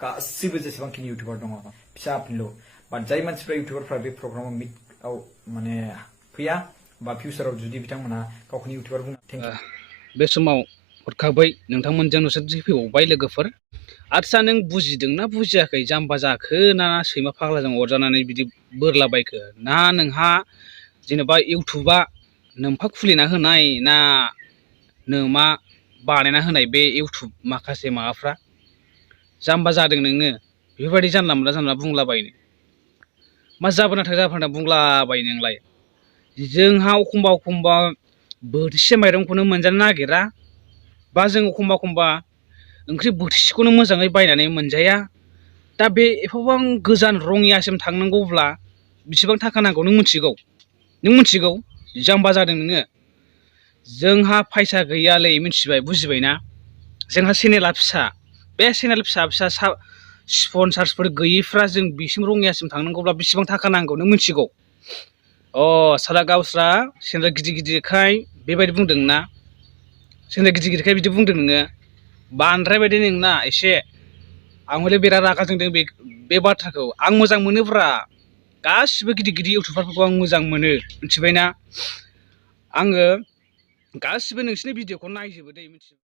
गासिबो जेसेबांखिनि इउटिउबार दङ फिसा फिनलु बाट जाय मानसिफ्रा इउटिउबारफ्रा बे प्रग्रामाव मिटआव माने फैया बा फिउचाराव जुदि बिथांमोना गावखौनो इउटिउबार बुङो थेंक इउ बे समाव हरखाबै नोंथांमोनजों नोंसोर फैबावबाय लोगोफोर आदसा नों बुजिदोंना बुजियाखै जाम्बा जाखो ना सैमा फाग्लाजों अरजानानै बिदि बोरलाबायखो ना नोंहा जेनेबा इउटिउबा नोंफा खुलिना होनाय ना नोमा बानायना होनाय बे इउटिउब माखासे माबाफ्रा जाम्बा जादों नोङो बेफोरबायदि जानला मोनला बुंलाबायनो मा जाबोनाथाय जाबोना बुंलाबायो नोंलाय जोंहा एखमबा बोथिसे माइरंखौनो मोनजानो नागिरा बा जों एखमबा ओंख्रि बोथिसेखौनो मोजाङै बायनानै मोनजाया दा बे एफाबां गोजान रङियासिम थांनांगौब्ला बेसेबां थाखा नांगौ नों मिथिगौ जाम्बा जादों नोङो जोंहा फैसा गैयालै मिथिबाय बुजिबायना जोंहा चेनेला फिसा बे चेनेल फिसा स्पन्सार्सफोर गैयैफ्रा जों बिसिम रङियासिम थांनांगौब्ला बेसेबां थाखा नांगौ नों मिथिगौ साला गावस्रा चेनेल गिदिरखाय बेबायदि बुंदोंना चेनेल गिदिरखाय बिदि बुंदों नोङो बांद्रायबायदे नोंना एसे आं हले बिराद रागा जोंदों बे बाथ्राखौ आं मोजां मोनोब्रा गासिबो गिदिर इउटिउबारफोरखौ आं मोजां मोनो मिथिबायना आङो गासिबो नोंसिनि भिडिअखौ नायजोबो दै मिथिबाय